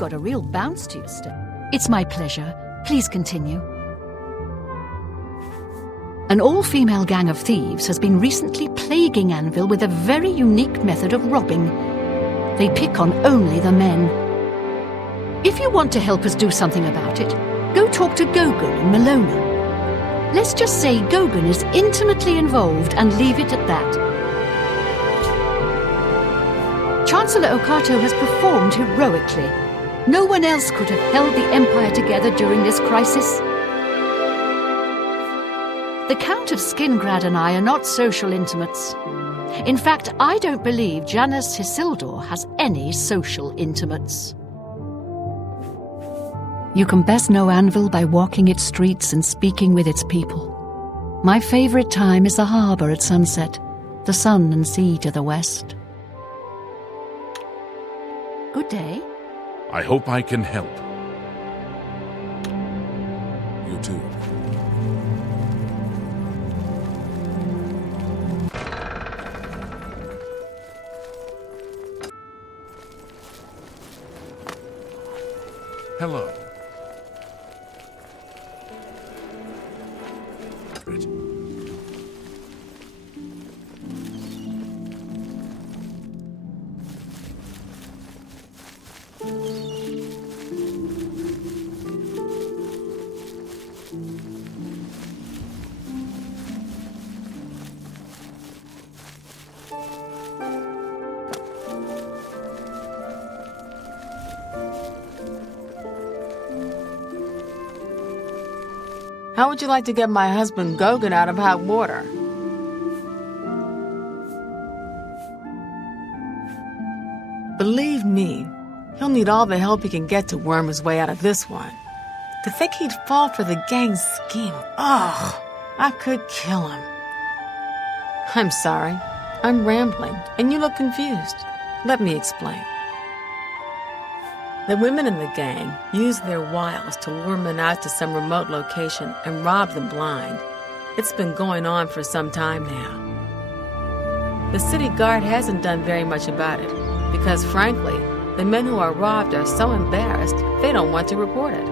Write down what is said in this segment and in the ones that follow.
got a real bounce to your step. It's my pleasure. Please continue. An all-female gang of thieves has been recently plaguing Anvil with a very unique method of robbing. They pick on only the men. If you want to help us do something about it, go talk to Gogan in Malona. Let's just say Gogan is intimately involved and leave it at that. Chancellor Okato has performed heroically. No one else could have held the Empire together during this crisis. The Count of Skingrad and I are not social intimates. In fact, I don't believe Janus Isildur has any social intimates. You can best know Anvil by walking its streets and speaking with its people. My favorite time is the harbor at sunset, the sun and sea to the west. Good day. I hope I can help. You too. Hello. How would you like to get my husband Gogan out of hot water? Believe me, he'll need all the help he can get to worm his way out of this one. To think he'd fall for the gang's scheme. Ugh, I could kill him. I'm sorry. I'm rambling, and you look confused. Let me explain. The women in the gang use their wiles to lure men out to some remote location and rob them blind. It's been going on for some time now. The city guard hasn't done very much about it because, frankly, the men who are robbed are so embarrassed they don't want to report it.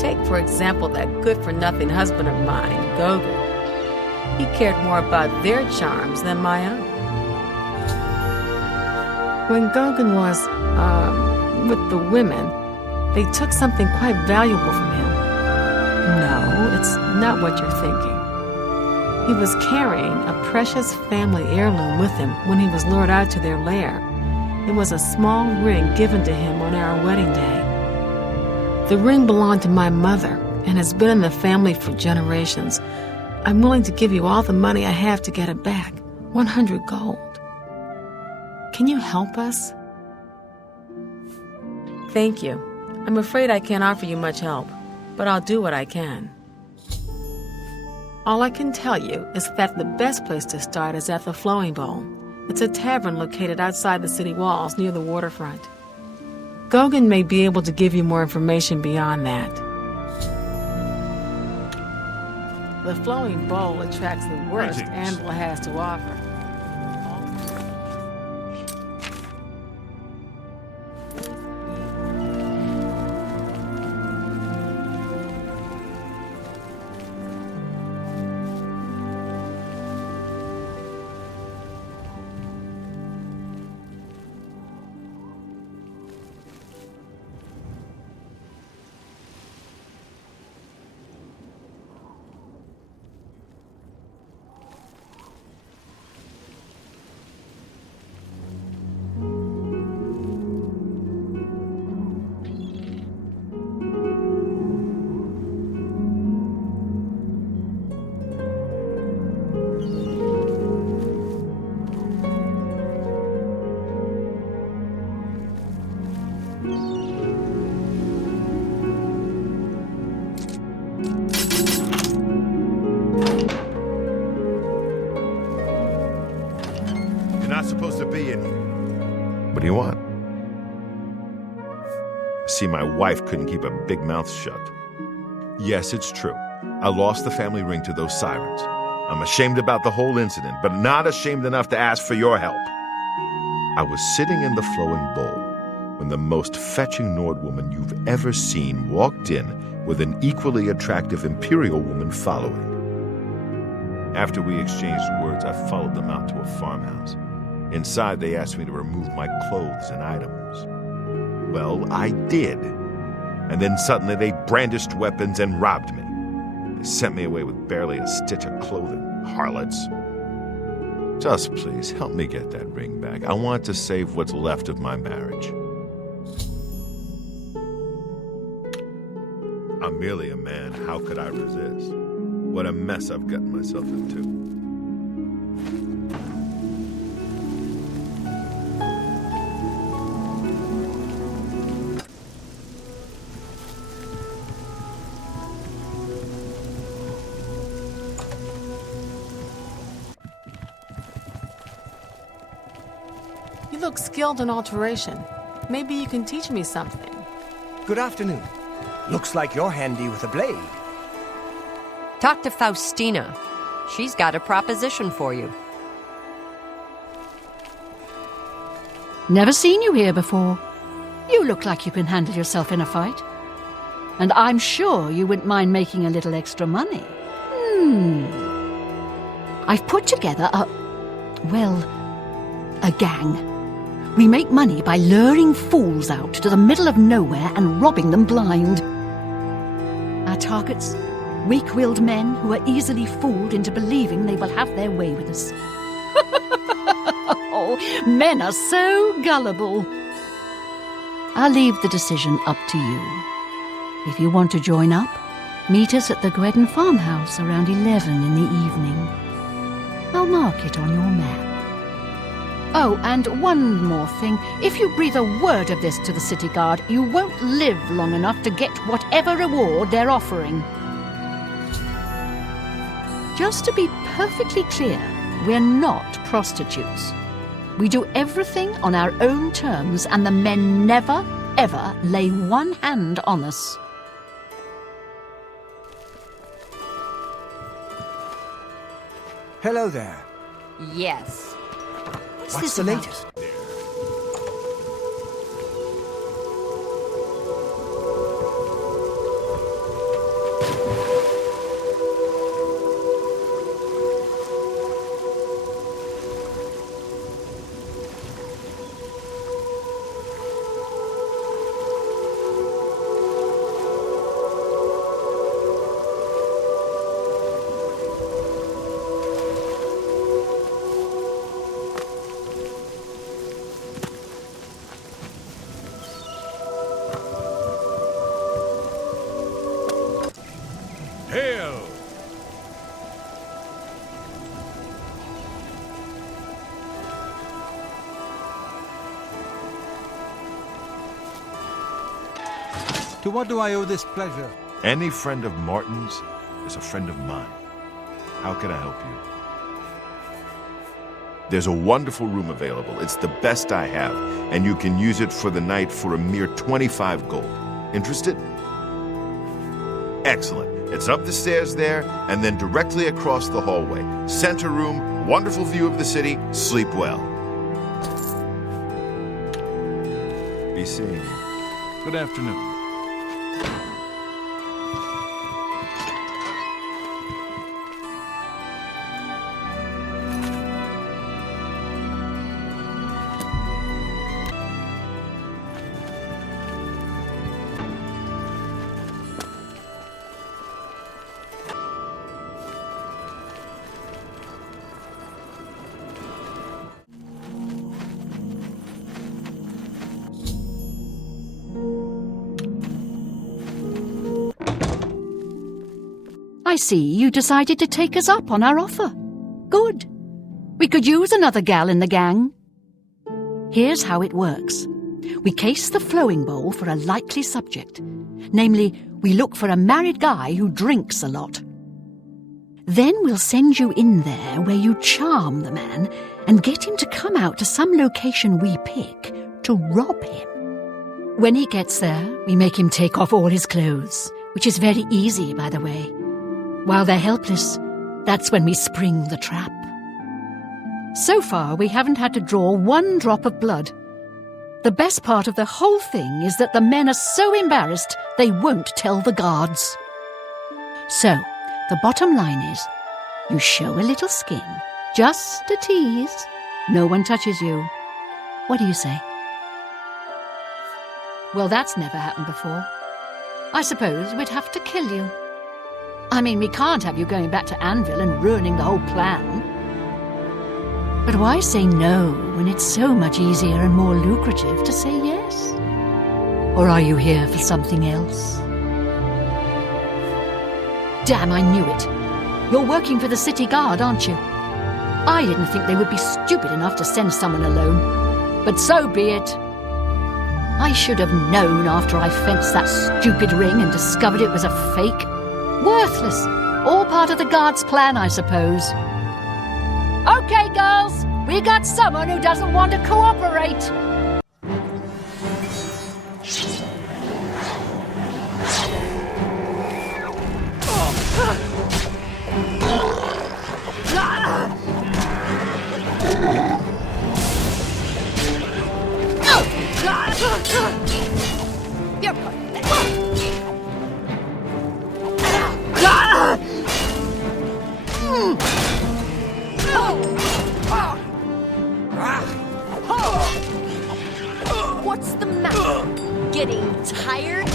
Take, for example, that good-for-nothing husband of mine, Gogan. He cared more about their charms than my own. When Gogan was, with the women, they took something quite valuable from him. No, it's not what you're thinking. He was carrying a precious family heirloom with him when he was lured out to their lair. It was a small ring given to him on our wedding day. The ring belonged to my mother and has been in the family for generations. I'm willing to give you all the money I have to get it back, 100 gold. Can you help us? Thank you. I'm afraid I can't offer you much help, but I'll do what I can. All I can tell you is that the best place to start is at the Flowing Bowl. It's a tavern located outside the city walls near the waterfront. Gogan may be able to give you more information beyond that. The Flowing Bowl attracts the worst Anvil has to offer. Supposed to be in here. What do you want? See, my wife couldn't keep a big mouth shut. Yes, it's true. I lost the family ring to those sirens. I'm ashamed about the whole incident, but not ashamed enough to ask for your help. I was sitting in the flowing bowl when when the most fetching Nord woman you've ever seen walked in with an equally attractive Imperial woman following. After we exchanged words, I followed them out to a farmhouse. Inside, they asked me to remove my clothes and items. Well, I did. And then suddenly they brandished weapons and robbed me. They sent me away with barely a stitch of clothing, harlots. Just please, help me get that ring back. I want to save what's left of my marriage. I'm merely a man. How could I resist? What a mess I've gotten myself into. You look skilled in alteration. Maybe you can teach me something. Good afternoon. Looks like you're handy with a blade. Talk to Faustina. She's got a proposition for you. Never seen you here before. You look like you can handle yourself in a fight. And I'm sure you wouldn't mind making a little extra money. I've put together a gang. We make money by luring fools out to the middle of nowhere and robbing them blind. Our targets? Weak-willed men who are easily fooled into believing they will have their way with us. Oh, men are so gullible. I'll leave the decision up to you. If you want to join up, meet us at the Gwedden farmhouse around 11 in the evening. I'll mark it on your map. Oh, and one more thing. If you breathe a word of this to the city guard, you won't live long enough to get whatever reward they're offering. Just to be perfectly clear, we're not prostitutes. We do everything on our own terms, and the men never, ever lay one hand on us. Hello there. Yes. What's this the about? latest? Hail! To what do I owe this pleasure? Any friend of Martin's is a friend of mine. How can I help you? There's a wonderful room available. It's the best I have, and you can use it for the night for a mere 25 gold. Interested? Excellent. It's up the stairs there, and then directly across the hallway. Center room, wonderful view of the city, sleep well. Be seeing you. Good afternoon. I see you decided to take us up on our offer. Good. We could use another gal in the gang. Here's how it works. We case the flowing bowl for a likely subject. Namely, we look for a married guy who drinks a lot. Then we'll send you in there where you charm the man and get him to come out to some location we pick to rob him. When he gets there, we make him take off all his clothes, which is very easy, by the way. While they're helpless, that's when we spring the trap. So far, we haven't had to draw one drop of blood. The best part of the whole thing is that the men are so embarrassed they won't tell the guards. So, the bottom line is, you show a little skin, just a tease. No one touches you. What do you say? Well, that's never happened before. I suppose we'd have to kill you. I mean, we can't have you going back to Anvil and ruining the whole plan. But why say no when it's so much easier and more lucrative to say yes? Or are you here for something else? Damn, I knew it. You're working for the city guard, aren't you? I didn't think they would be stupid enough to send someone alone. But so be it. I should have known after I fenced that stupid ring and discovered it was a fake. Worthless. All part of the guard's plan, I suppose. Okay, girls. We got someone who doesn't want to cooperate. What's the matter? Getting tired?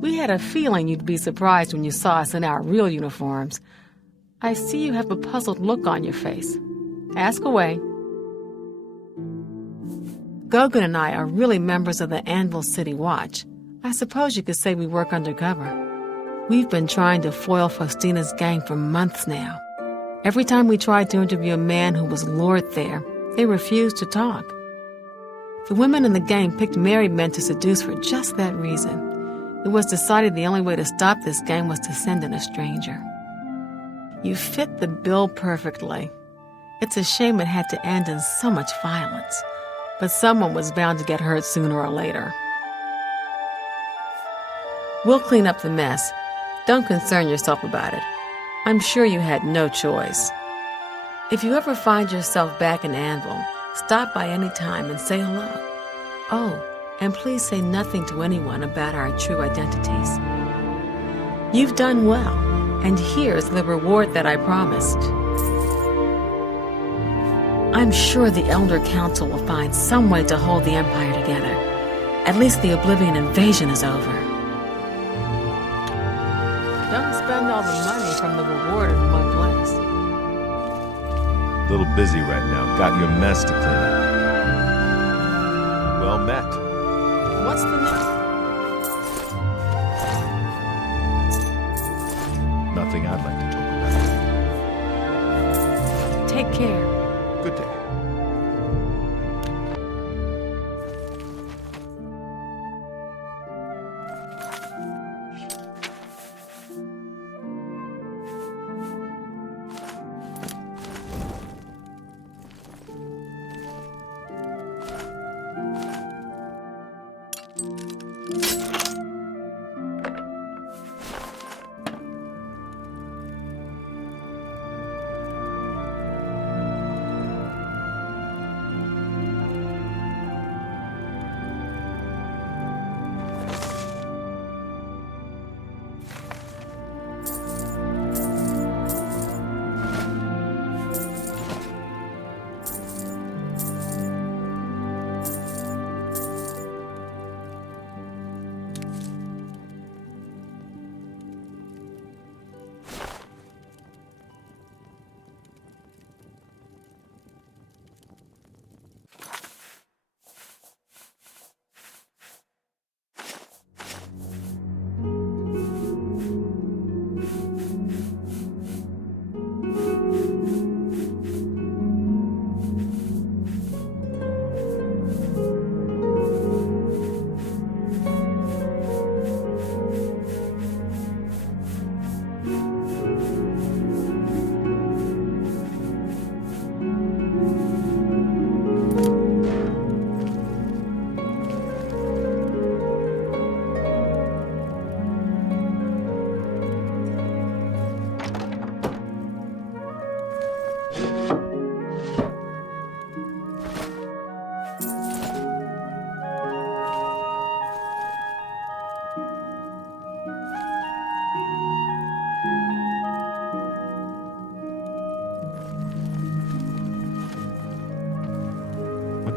We had a feeling you'd be surprised when you saw us in our real uniforms. I see you have a puzzled look on your face. Ask away. Gogan and I are really members of the Anvil City Watch. I suppose you could say we work undercover. We've been trying to foil Faustina's gang for months now. Every time we tried to interview a man who was lured there, they refused to talk. The women in the gang picked married men to seduce for just that reason. It was decided the only way to stop this gang was to send in a stranger. You fit the bill perfectly. It's a shame it had to end in so much violence, but someone was bound to get hurt sooner or later. We'll clean up the mess. Don't concern yourself about it. I'm sure you had no choice. If you ever find yourself back in Anvil, stop by any time and say hello. Oh, and please say nothing to anyone about our true identities. You've done well, and here's the reward that I promised. I'm sure the Elder Council will find some way to hold the Empire together. At least the Oblivion invasion is over. Don't spend all the money from the reward in one place. Little busy right now. Got your mess to clean up. Well met. What's the next? Nothing I'd like to talk about. Take care. Good day.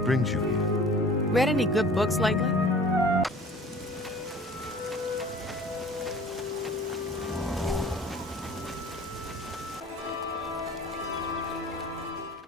brings you here? Read any good books lately?